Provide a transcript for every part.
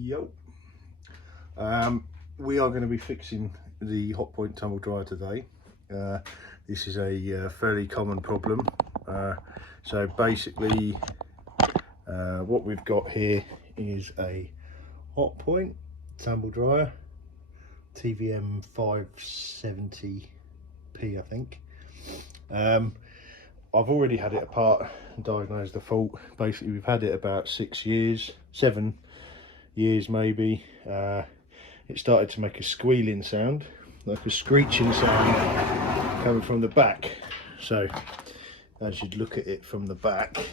Yo. We are going to be fixing the Hotpoint tumble dryer today. This is a fairly common problem. So basically what we've got here is a Hotpoint tumble dryer, TVM 570p I think. I've already had it apart and diagnosed the fault. Basically we've had it about 7 years maybe. It started to make a squealing sound, like a screeching sound coming from the back. So as you'd look at it from the back,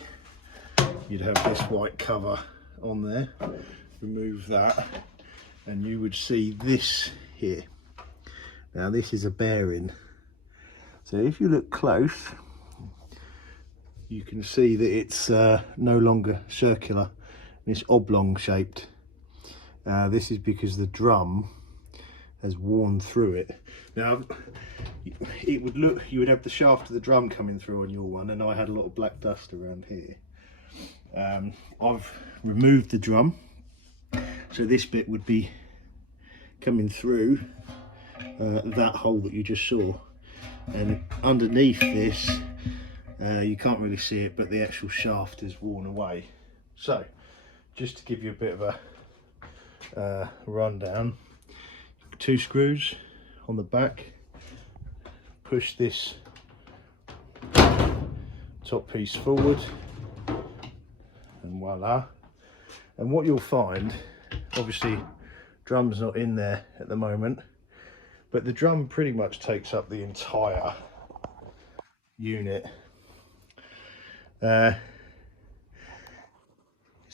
you'd have this white cover on there. Remove that and you would see this here. Now this is a bearing. So if you look close, you can see that it's no longer circular, it's oblong shaped. This is because the drum has worn through it. Now it would look, you would have the shaft of the drum coming through on your one, and I had a lot of black dust around here. I've removed the drum, so this bit would be coming through that hole that you just saw, and underneath this you can't really see it, but the actual shaft is worn away. So just to give you a bit of a rundown, 2 screws on the back, push this top piece forward, and voila. And what you'll find, obviously drum's not in there at the moment, but the drum pretty much takes up the entire unit. It's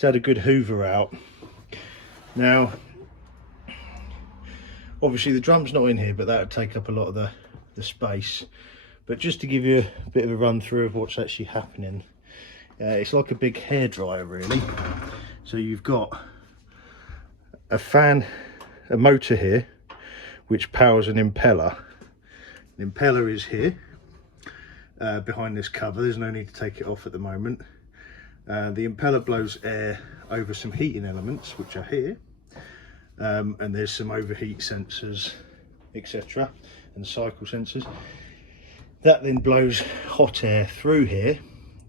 had a good hoover out. Now obviously the drum's not in here, but that would take up a lot of the space. But just to give you a bit of a run through of what's actually happening, it's like a big hairdryer really. So you've got a fan, a motor here which powers an impeller. The impeller is here behind this cover. There's no need to take it off at the moment. The impeller blows air over some heating elements which are here, and there's some overheat sensors, etc., and cycle sensors. That then blows hot air through here.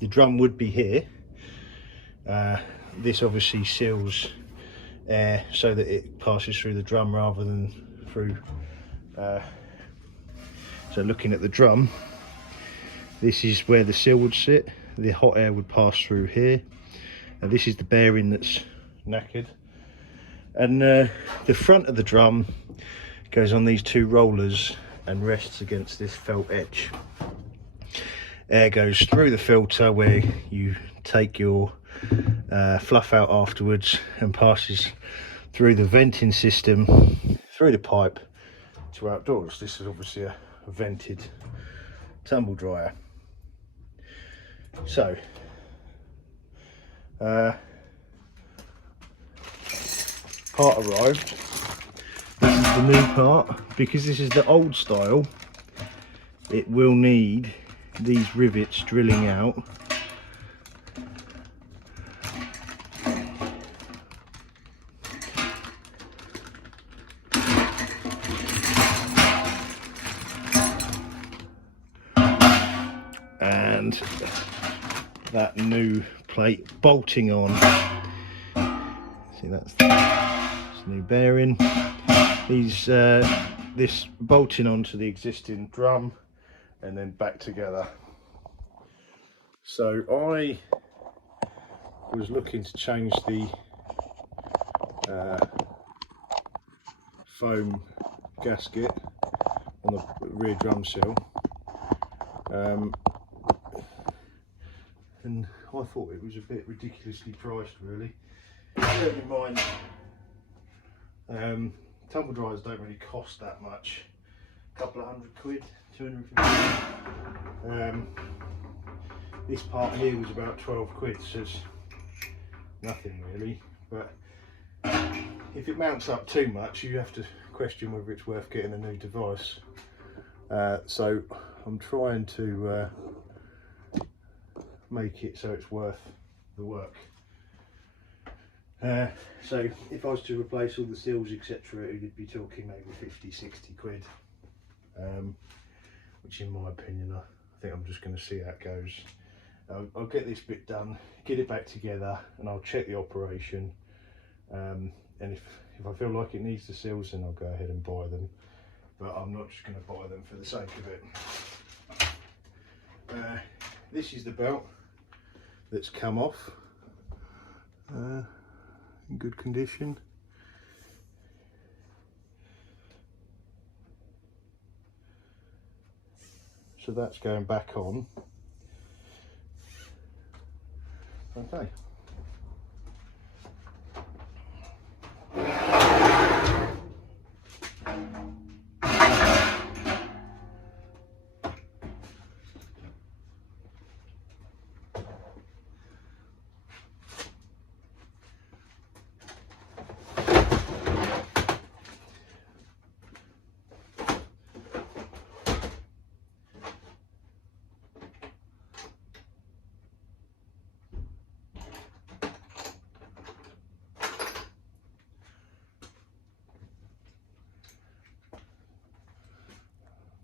The drum would be here. This obviously seals air so that it passes through the drum rather than through. So looking at the drum, this is where the seal would sit. The hot air would pass through here, and this is the bearing that's knackered. And the front of the drum goes on these 2 rollers and rests against this felt edge. Air goes through the filter where you take your fluff out afterwards, and passes through the venting system, through the pipe to outdoors. This is obviously a vented tumble dryer. So part arrived. This is the new part. Because this is the old style, it will need these rivets drilling out. And that new plate bolting on. See, that's the new bearing. These this bolting onto the existing drum and then back together. So I was looking to change the foam gasket on the rear drum seal, and I thought it was a bit ridiculously priced really. Bear in mind, tumble dryers don't really cost that much, a couple of £100, 250. This part here was about 12 quid, so it's nothing really. But if it mounts up too much, you have to question whether it's worth getting a new device. So I'm trying to make it so it's worth the work. So if I was to replace all the seals etc, you'd be talking maybe 50-60 quid, which in my opinion I think I'm just going to see how it goes. I'll get this bit done, get it back together, and I'll check the operation, and if I feel like it needs the seals, then I'll go ahead and buy them, but I'm not just going to buy them for the sake of it. This is the belt that's come off, in good condition. So that's going back on. Okay.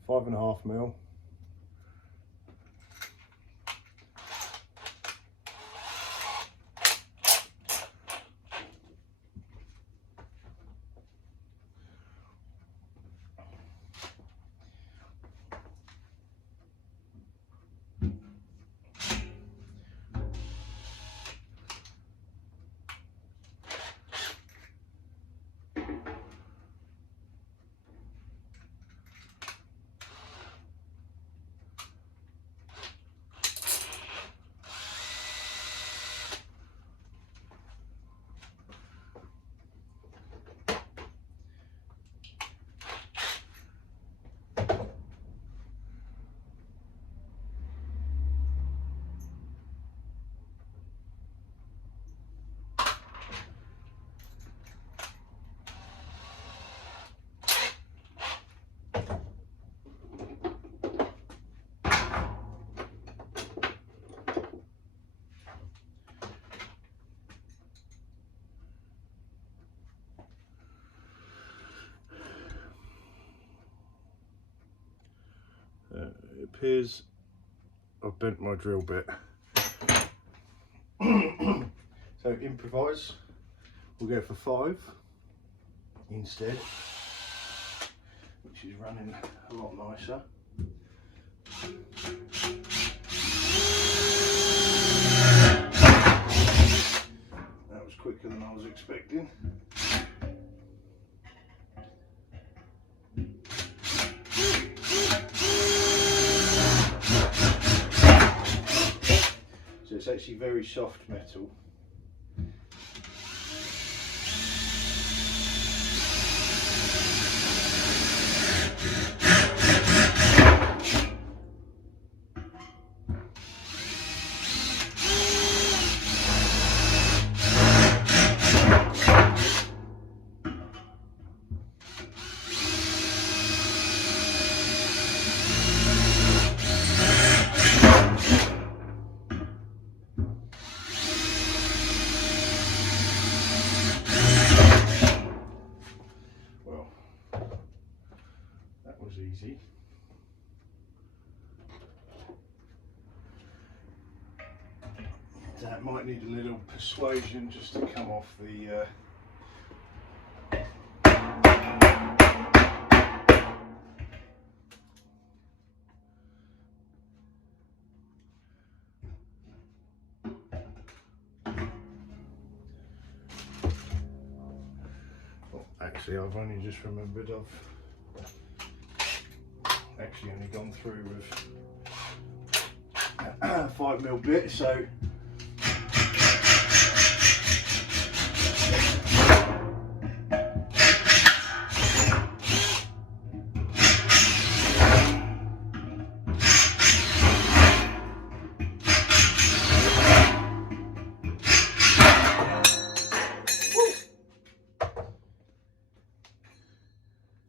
Five and a half mil. It appears I've bent my drill bit. So improvise, we'll go for 5 instead, which is running a lot nicer. That was quicker than I was expecting. So it's actually very soft metal. Easy. That might need a little persuasion just to come off the oh, actually I've only just remembered I've actually only gone through with a 5mm bit, so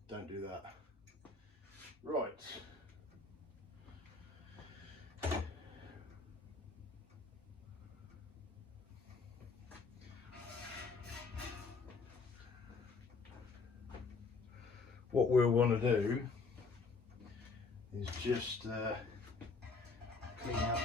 don't do that. Right. what we'll want to do is just clean up.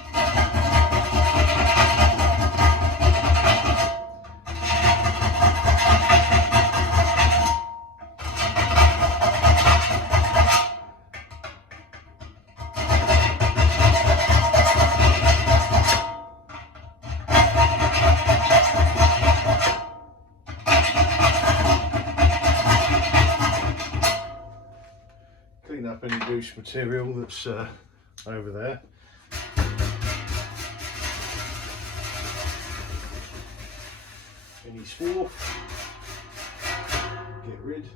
Clean up any loose material that's over there. Any swarf, get rid.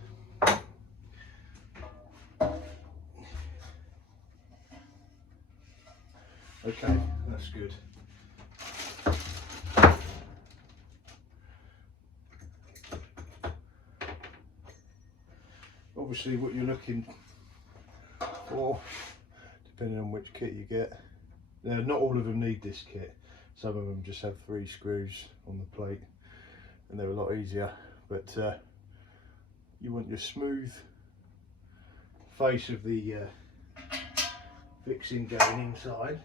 Okay, that's good. Obviously what you're looking for, depending on which kit you get, now not all of them need this kit. Some of them just have 3 screws on the plate and they're a lot easier, but you want your smooth face of the fixing going inside.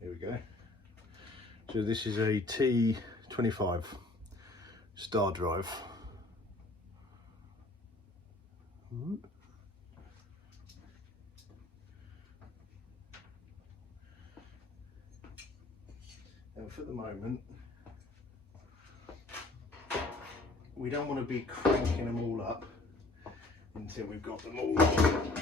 Here we go. So this is a T25 star drive. And for the moment, we don't want to be cranking them all up until we've got them all on.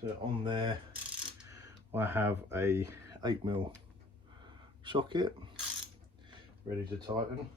So on there I have a 8mm socket ready to tighten.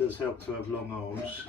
It does help to have long arms.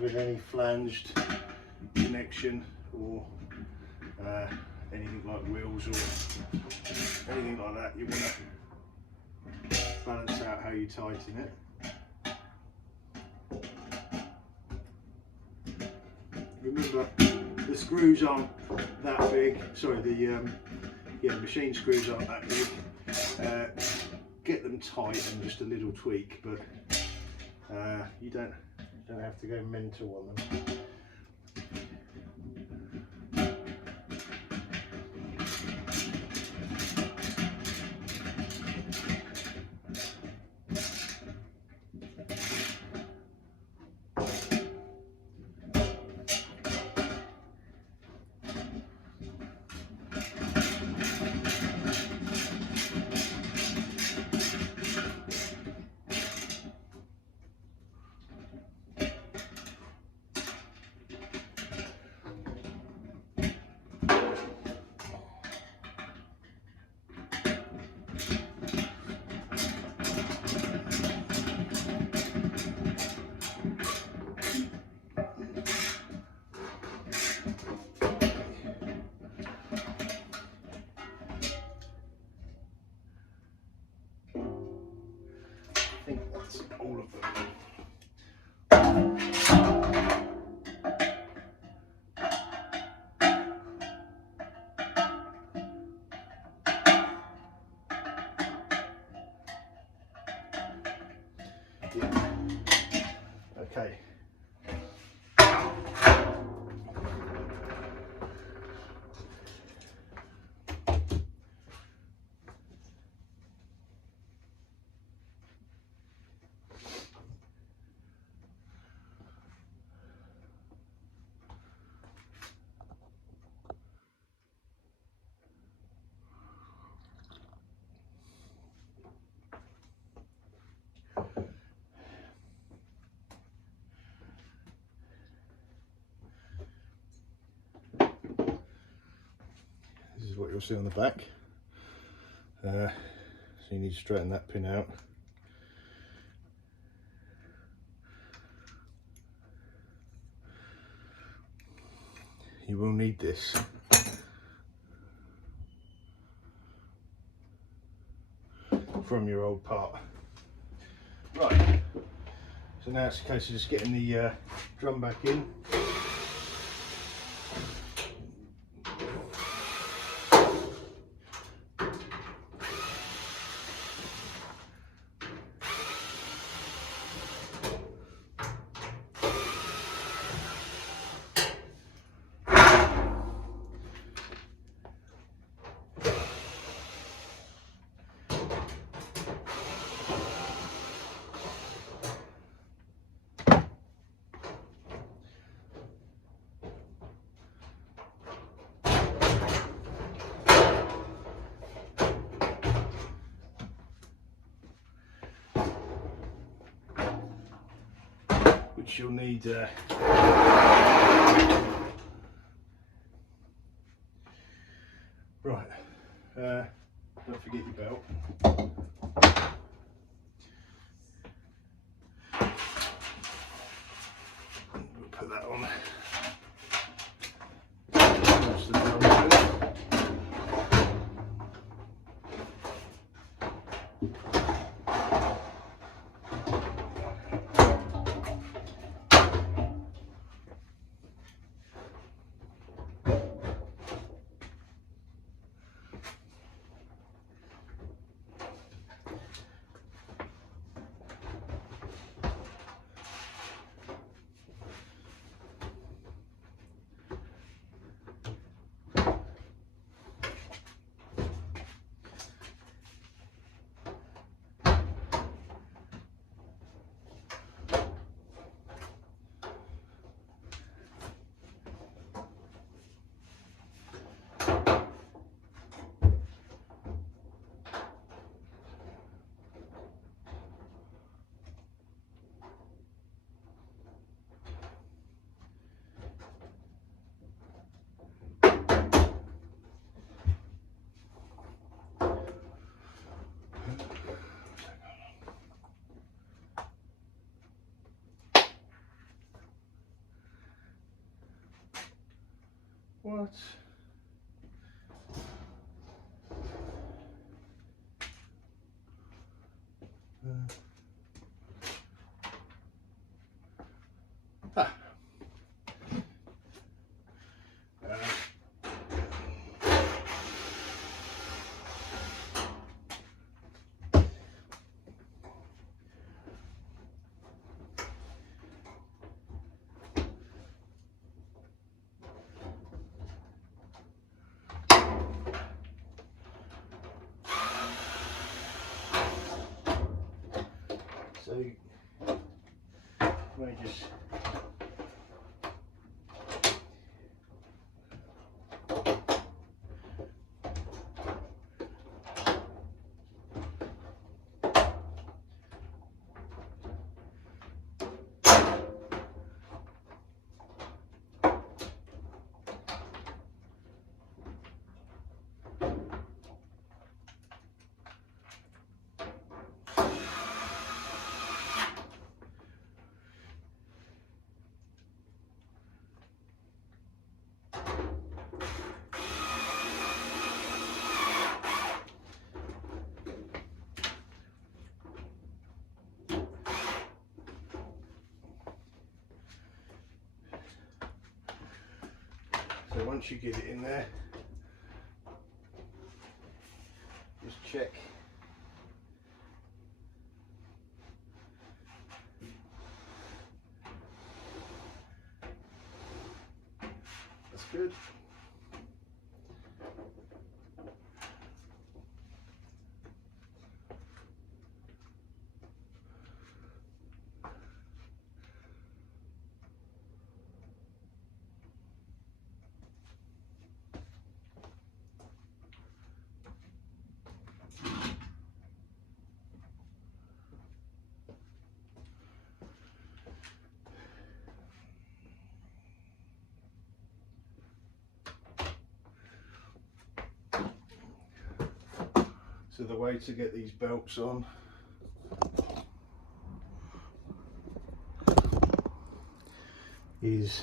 with any flanged connection or anything like wheels or anything like that. You want to balance out how you tighten it. Remember, the screws aren't that big. Sorry, the machine screws aren't that big. Get them tight and just a little tweak, but you don't have to go mental on them. I think that's all of them. Yeah. Okay. This is what you'll see on the back. So you need to straighten that pin out. You will need this. From your old part. Right, so now it's a case of just getting the drum back in. Which you'll need right, don't forget your belt. We'll put that on. That's the drum belt. What? Ah. So may just so once you get it in there, just check that's good. So the way to get these belts on is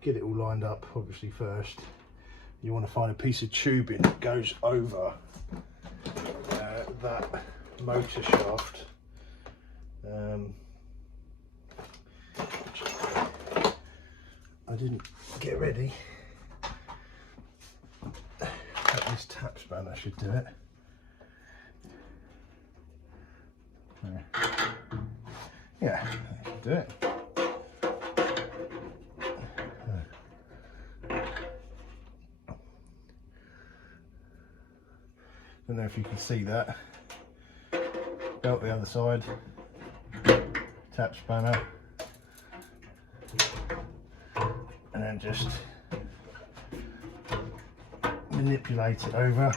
get it all lined up. Obviously first you want to find a piece of tubing that goes over that motor shaft. I didn't get ready. This tap spanner should do it. Yeah, that should do it. Don't know if you can see that. Belt the other side, tap spanner, and then just manipulate it over.